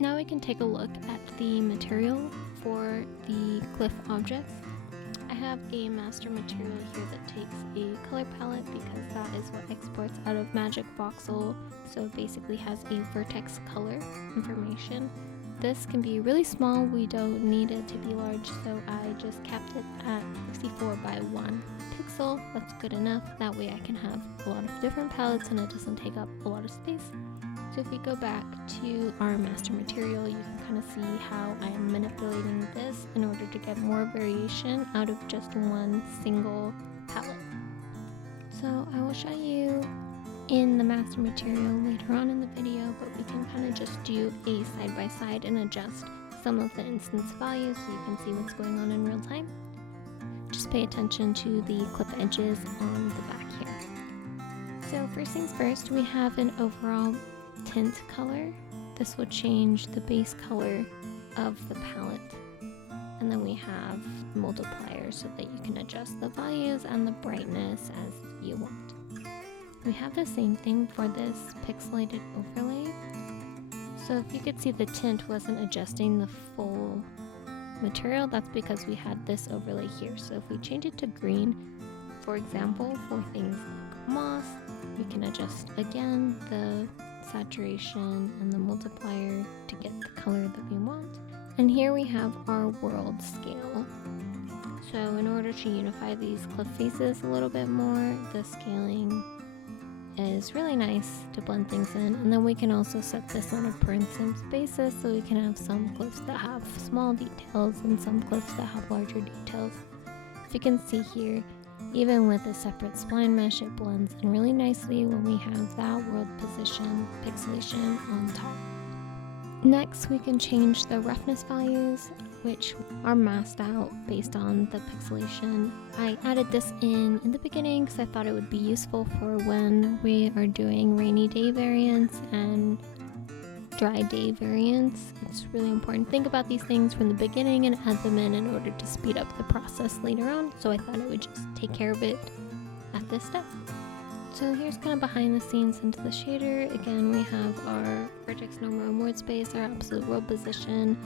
Now we can take a look at the material for the cliff objects. I have a master material here that takes a color palette because that is what exports out of Magic Voxel, so it basically has a vertex color information. This can be really small, we don't need it to be large, so I just kept it at 64 by 1 pixel. That's good enough, that way I can have a lot of different palettes and it doesn't take up a lot of space. So if we go back to our master material, you can kind of see how I'm manipulating this in order to get more variation out of just one single palette. So I will show you in the master material later on in the video, but we can kind of just do a side by side and adjust some of the instance values so you can see what's going on in real time. Just pay attention to the clip edges on the back here. So first things first, we have an overall tint color. This will change the base color of the palette, and then we have multipliers so that you can adjust the values and the brightness as you want. We have the same thing for this pixelated overlay. So if you could see, the tint wasn't adjusting the full material. That's because we had this overlay here. So if we change it to green, for example, for things like moss, we can adjust again the saturation and the multiplier to get the color that we want. And here we have our world scale. So in order to unify these cliff faces a little bit more, the scaling is really nice to blend things in. And then we can also set this on a per instance basis, so we can have some cliffs that have small details and some cliffs that have larger details. If you can see here, even with a separate spline mesh, it blends in really nicely when we have that world position pixelation on top. Next, we can change the roughness values, which are masked out based on the pixelation. I added this in the beginning because I thought it would be useful for when we are doing rainy day variants and dry day variants. It's really important to think about these things from the beginning and add them in order to speed up the process later on, so I thought it would just take care of it at this step. So here's kind of behind the scenes into the shader. Again, we have our vertex normal and world space, our absolute world position.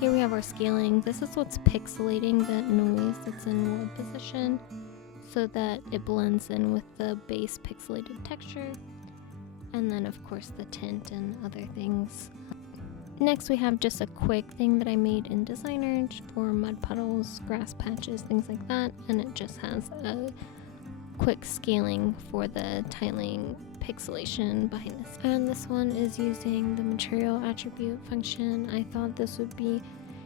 Here we have our scaling. This is what's pixelating that noise that's in world position so that it blends in with the base pixelated texture. And then of course the tint and other things. Next we have just a quick thing that I made in Designer for mud puddles, grass patches, things like that, and it just has a quick scaling for the tiling pixelation behind this. And this one is using the material attribute function. I thought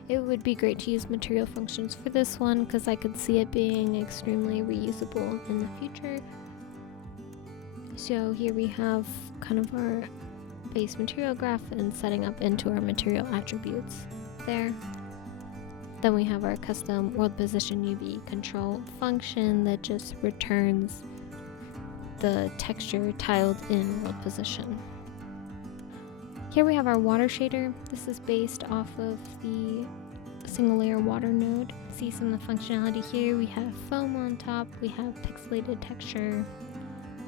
it would be great to use material functions for this one because I could see it being extremely reusable in the future. So here we have kind of our base material graph and setting up into our material attributes there. Then we have our custom world position UV control function that just returns the texture tiled in world position. Here we have our water shader. This is based off of the single layer water node. See some of the functionality here. We have foam on top, we have pixelated texture,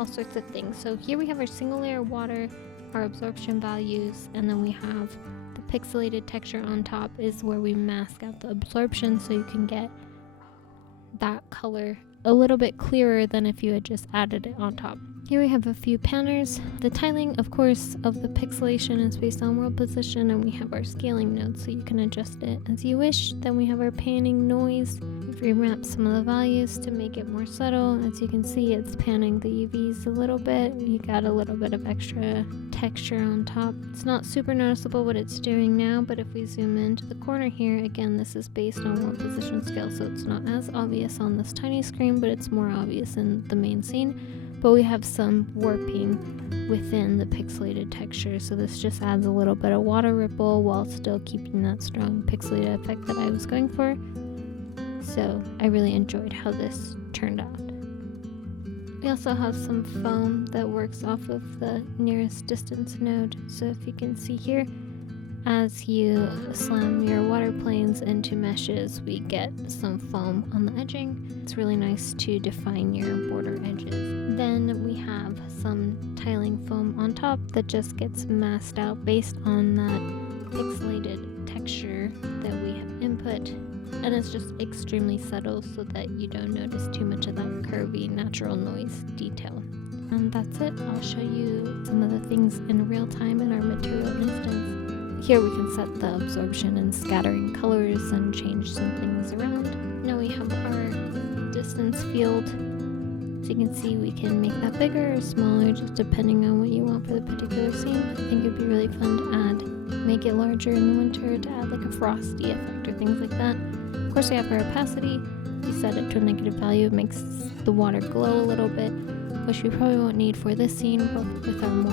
all sorts of things. So here we have our single layer water, our absorption values, and then we have the pixelated texture on top is where we mask out the absorption so you can get that color a little bit clearer than if you had just added it on top. Here we have a few panners. The tiling, of course, of the pixelation is based on world position, and we have our scaling node so you can adjust it as you wish. Then we have our panning noise. We've remapped some of the values to make it more subtle. As you can see, it's panning the UVs a little bit. You got a little bit of extra texture on top. It's not super noticeable what it's doing now, but if we zoom into the corner here, again, this is based on world position scale, so it's not as obvious on this tiny screen, but it's more obvious in the main scene. But we have some warping within the pixelated texture, so this just adds a little bit of water ripple while still keeping that strong pixelated effect that I was going for. So I really enjoyed how this turned out. We also have some foam that works off of the nearest distance node, so if you can see here, as you slam your water planes into meshes, we get some foam on the edging. It's really nice to define your border edges. Then we have some tiling foam on top that just gets masked out based on that and it's just extremely subtle so that you don't notice too much of that curvy natural noise detail. And that's it. I'll show you some of the things in real time in our material instance. Here we can set the absorption and scattering colors and change some things around. Now we have our distance field. So you can see we can make that bigger or smaller just depending on what you want for the particular scene. I think it'd be really fun to make it larger in the winter to add like a frosty effect or things like that. Of course we have our opacity. If you set it to a negative value, it makes the water glow a little bit, which we probably won't need for this scene, but with our more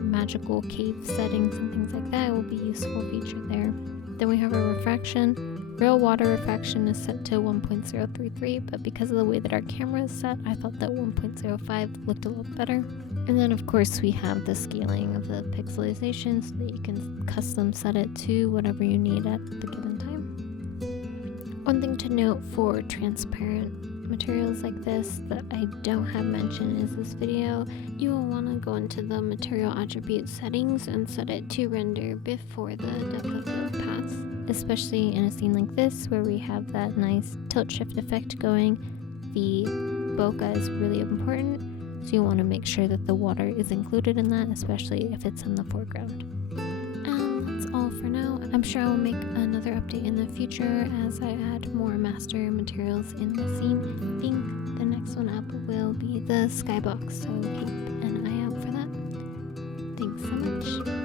magical cave settings and things like that, it will be a useful feature there. Then we have our refraction. Real water refraction is set to 1.033, but because of the way that our camera is set, I thought that 1.05 looked a lot better. And then of course we have the scaling of the pixelization so that you can custom set it to whatever you need at the given time. One thing to note for transparent materials like this that I don't have mentioned in this video, you will want to go into the material attribute settings and set it to render before the depth of field pass. Especially in a scene like this where we have that nice tilt shift effect going, the bokeh is really important, so you want to make sure that the water is included in that, especially if it's in the foreground. That's all for now. I'm sure I'll make another update in the future as I add more master materials in the scene. I think the next one up will be the skybox, so keep an eye out for that. Thanks so much.